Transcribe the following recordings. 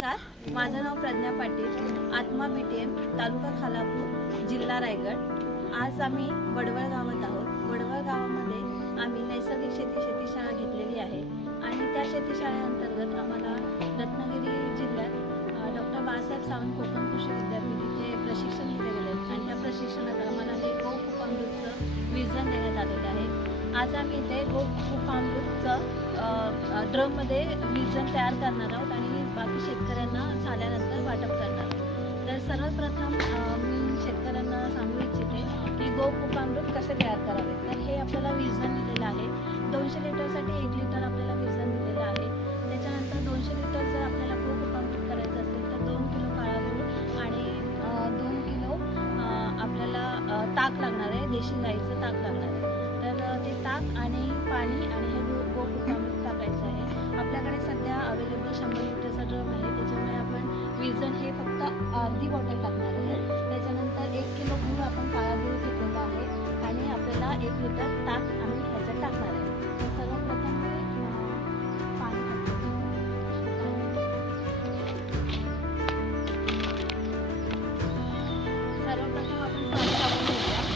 नमस्कार, माझं नाव प्रज्ञा पाटील, आत्मा BTM, तालुका खालापूर, जिल्हा रायगड। आज आम्ही वडवळ गावात आहोत। वडवळ गावामध्ये आम्ही नैसर्गिक शेतीशाळा घेतलेली आहे आणि त्या शेतीशाळेअंतर्गत आम्हाला रत्नागिरी जिल्ह्यात डॉक्टर बाळासाहेब सावंत कोकण कृषी विद्यापीठ इथे प्रशिक्षण दिले गेले आणि त्या प्रशिक्षणात आम्हाला हे गोकुपामृतचं विजन देण्यात आलेलं आहे। आज आम्ही इथे गोकुपामृतचं ड्रममध्ये विजन तयार करणार आहोत आणि बाकी शेतकऱ्यांना झाल्यानंतर वाटप करणार आहोत। तर सर्वप्रथम मी शेतकऱ्यांना सांगू इच्छिते की गोकुपामृत कसे तयार करावे। तर हे आपल्याला विजन दिलेलं आहे। 200 लिटरसाठी 1 लिटर आपल्याला विजन दिलेलं आहे। त्याच्यानंतर 200 लिटर जर आपल्याला गोकुपामृत करायचं असेल तर 2 किलो काळा गूळ आणि 2 किलो आपल्याला ताक लागणार आहे, देशी गाईचं ताक लागणार आहे। तर ते ताक आणि पाणी आणि हे गोकुपामृत टाकायचं आहे। आपल्याकडे सध्या अवेलेबल 100 लिटरचा ड्रम आहे, त्याच्यामुळे आपण विजन हे फक्त अर्धी बॉटल टाकणार आहे। त्याच्यानंतर 1 किलो गूळ आपण काळा गूळ घेतलेला आहे आणि आपल्याला 1 लिटर ताक आम्ही ह्याच्यात टाकणार आहे। तर सर्वप्रथम पाणी टाकतो। सर्वप्रथम आपण पाणी टाकून घेऊया।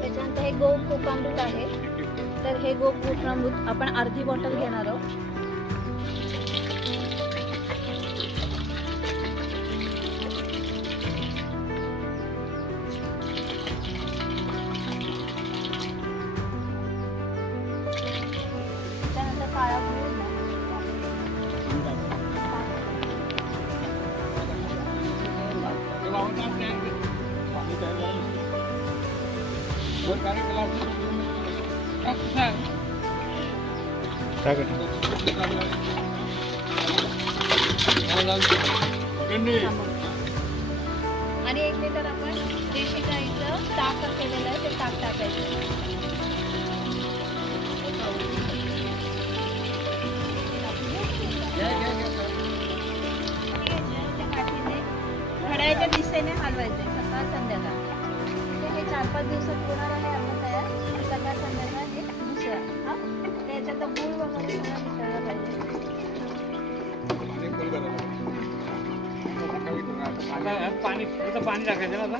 त्याच्यानंतर हे गोकुपामृत आहे, तर हे गोकुपामृत आपण अर्धी बॉटल घेणार आहोत। त्यानंतर काळा गूळ आणि 1 लिटर आपण देशी गाईचं ताक केलेलं आहे, ते ताक टाकायचं। घड्याळ्याच्या दिशेने हलवायचे सकाळ संध्याकाळ। हे 4-5 दिवसात होणार आहे आपण तयार। सकाळ संध्याकाळ हे दुसरं त्याच्यात गूळ वगैरे सगळं मिसळलं पाहिजे। आता पाणी टाकायचं ना आता